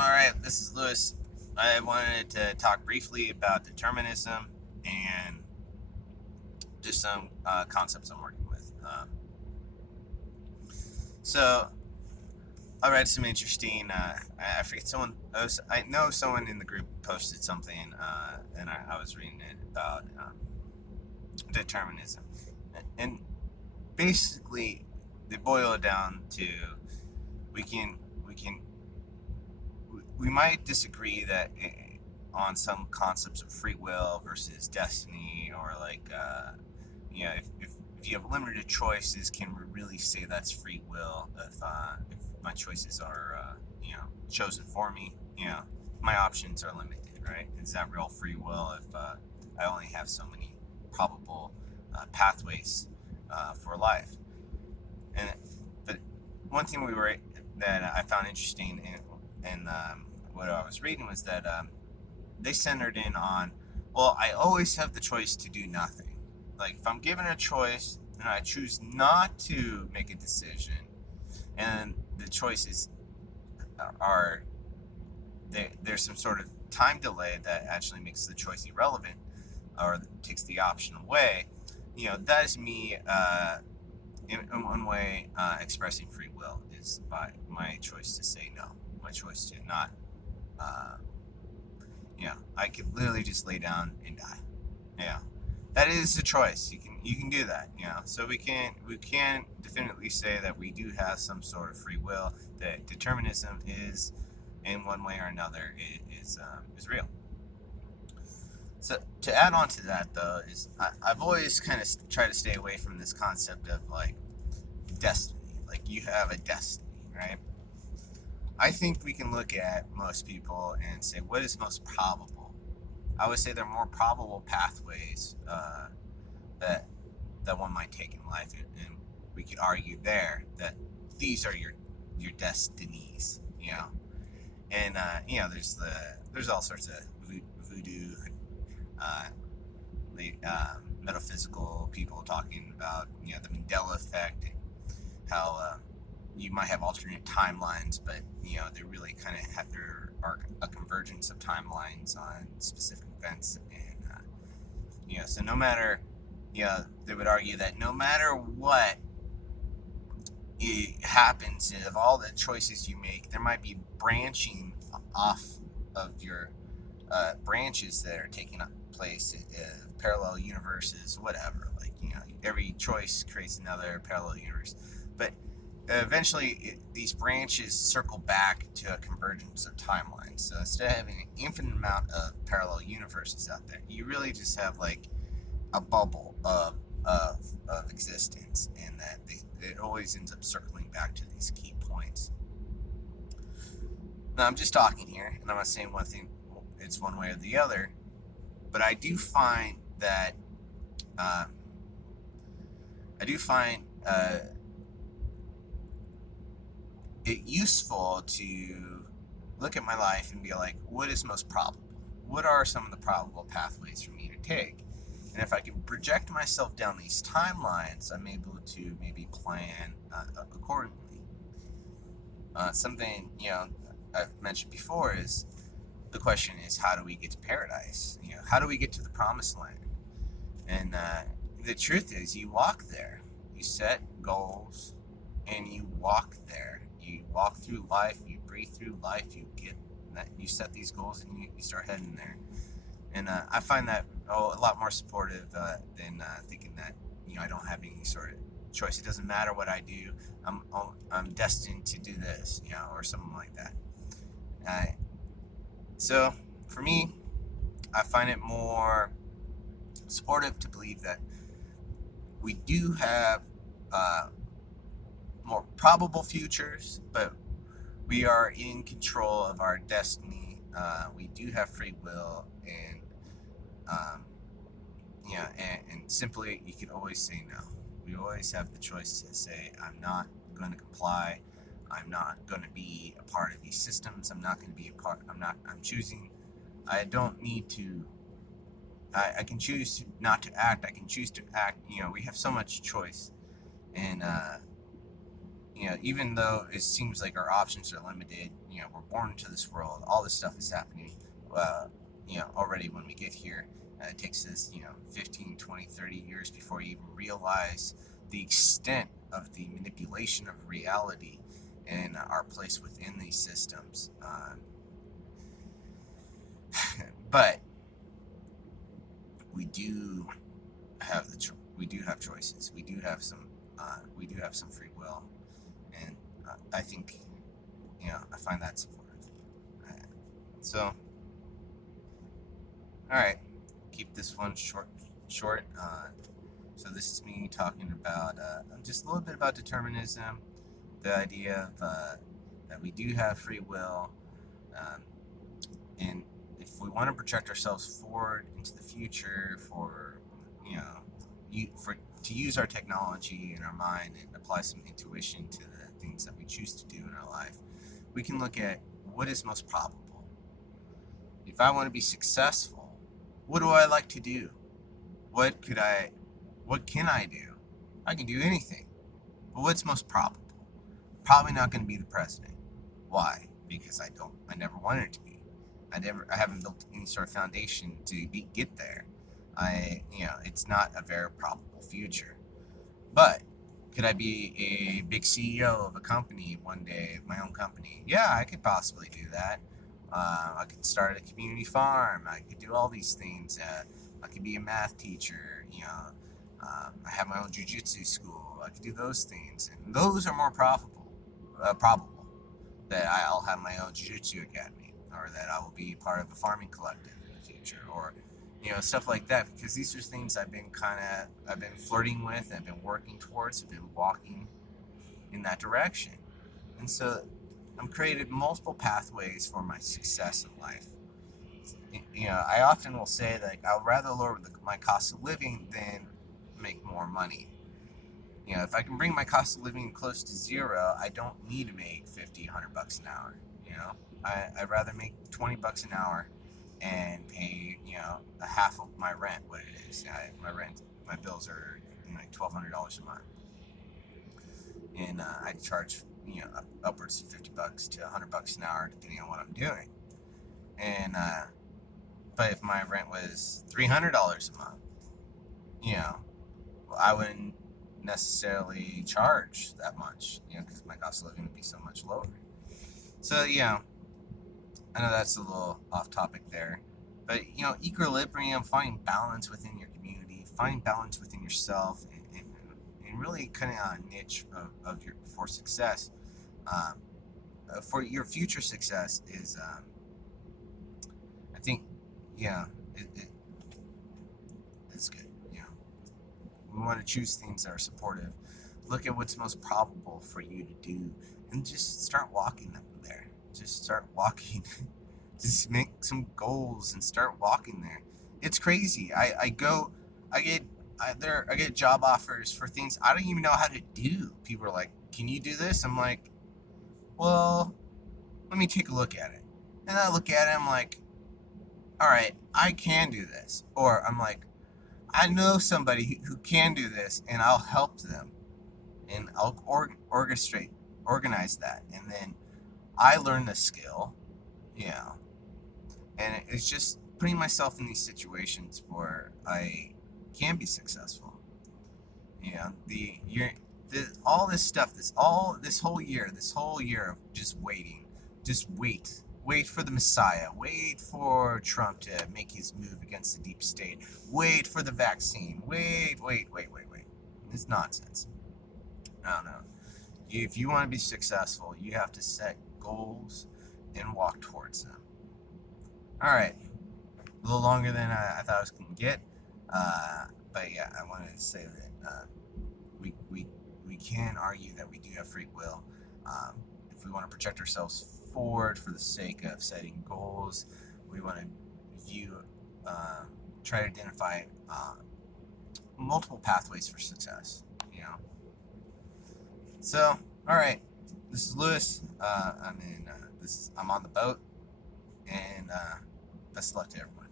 Alright, this is Lewis. I wanted to talk briefly about determinism and just some concepts I'm working with. So, I read some interesting, I forget someone, I know someone in the group posted something, and I was reading it about determinism. And basically, they boil it down to we can, we can, we might disagree that on some concepts of free will versus destiny, or like if you have limited choices, can we really say that's free will if my choices are chosen for me? My options are limited, right? Is that real free will if I only have so many probable pathways for life? And but one thing that I found interesting in what I was reading was that they centered in on, well, I always have the choice to do nothing. Like if I'm given a choice and I choose not to make a decision, and the choices are there's some sort of time delay that actually makes the choice irrelevant or takes the option away. That is me in one way expressing free will is by my choice to say no, my choice to not. Uh, I could literally just lay down and die. Yeah, that is a choice. You can do that. So we can definitely say that we do have some sort of free will. That determinism is, in one way or another, is real. So to add on to that, though, is I've always kind of tried to stay away from this concept of like destiny. Like you have a destiny, right? I think we can look at most people and say what is most probable. I would say there are more probable pathways that one might take in life, and we could argue there that these are your destinies. And there's all sorts of voodoo, uh, metaphysical people talking about the Mandela effect, and how you might have alternate timelines, but they really kind of have there are a convergence of timelines on specific events, and so no matter, they would argue that no matter what it happens, of all the choices you make, there might be branching off of your branches that are taking place, parallel universes, whatever. Like every choice creates another parallel universe, but eventually these branches circle back to a convergence of timelines. So instead of having an infinite amount of parallel universes out there, you really just have like a bubble of existence, and that it always ends up circling back to these key points. Now I'm just talking here, and I'm not saying one thing it's one way or the other, but I do find that uh, I do find it useful to look at my life and be like, what is most probable? What are some of the probable pathways for me to take? And if I can project myself down these timelines, I'm able to maybe plan accordingly. Something I've mentioned before is the question is, how do we get to paradise? How do we get to the promised land? And the truth is, you walk there. You set goals, and you walk there. You walk through life. You breathe through life. You set these goals, and you start heading there. And I find that a lot more supportive than thinking that I don't have any sort of choice. It doesn't matter what I do. I'm destined to do this, or something like that. So for me, I find it more supportive to believe that we do have more probable futures, but we are in control of our destiny. We do have free will, and and simply, you can always say no. We always have the choice to say, I'm not going to comply. I'm not going to be a part of these systems. I'm not going to be a part. I'm choosing. I don't need to. I can choose not to act. I can choose to act. We have so much choice, and even though it seems like our options are limited, we're born into this world, all this stuff is happening, uh, already when we get here. It takes us, 15, 20, 30 years before we even realize the extent of the manipulation of reality and our place within these systems. But we do we do have choices. We do have some free will, and I think I find that supportive. So, all right, keep this one short. Short. So this is me talking about just a little bit about determinism, the idea of that we do have free will, um, and if we want to project ourselves forward into the future for to use our technology and our mind and apply some intuition to the things that we choose to do in our life, we can look at what is most probable. If I want to be successful, what do I like to do? What can I do? I can do anything. But what's most probable? Probably not going to be the president. Why? Because I never wanted it to be. I haven't built any sort of foundation to get there. It's not a very probable future. But could I be a big CEO of a company one day, of my own company? Yeah, I could possibly do that. I could start a community farm. I could do all these things. I could be a math teacher. I have my own jujitsu school. I could do those things, and those are more probable that I'll have my own jiu-jitsu academy, or that I will be part of a farming collective in the future, or stuff like that. Because these are things I've been flirting with, I've been working towards, I've been walking in that direction, and so I've created multiple pathways for my success in life. I often will say that I'd rather lower my cost of living than make more money. If I can bring my cost of living close to zero, I don't need to make 50, $100 an hour. I'd rather make $20 an hour and pay, a half of my rent, what it is. My bills are like $1,200 a month, and I charge, upwards of $50 to $100 an hour depending on what I'm doing. And but if my rent was $300 a month, I wouldn't necessarily charge that much, because my cost of living would be so much lower. So, I know that's a little off topic there, but equilibrium, finding balance within your community, finding balance within yourself, and really cutting out a niche for success, for your future success is, I think, it's good. We want to choose things that are supportive. Look at what's most probable for you to do, and just start walking up there. Just start walking. Just make some goals and start walking there. It's crazy. I get job offers for things I don't even know how to do. People are like, "Can you do this?" I'm like, "Well, let me take a look at it." And I look at it, I'm like, "All right, I can do this." Or I'm like, I know somebody who can do this, and I'll help them, and I'll organize that, and then I learn the skill, and it's just putting myself in these situations where I can be successful. All this stuff, this whole year of just waiting, wait for the Messiah, wait for Trump to make his move against the deep state, wait for the vaccine, wait. It's nonsense. I don't know. If you want to be successful, you have to set goals and walk towards them. All right, a little longer than I thought I was going to get, but yeah, I wanted to say that we can argue that we do have free will. If we want to project ourselves forward for the sake of setting goals, we want to try to identify multiple pathways for success. So, all right, this is Lewis. I'm on the boat, and best of luck to everyone.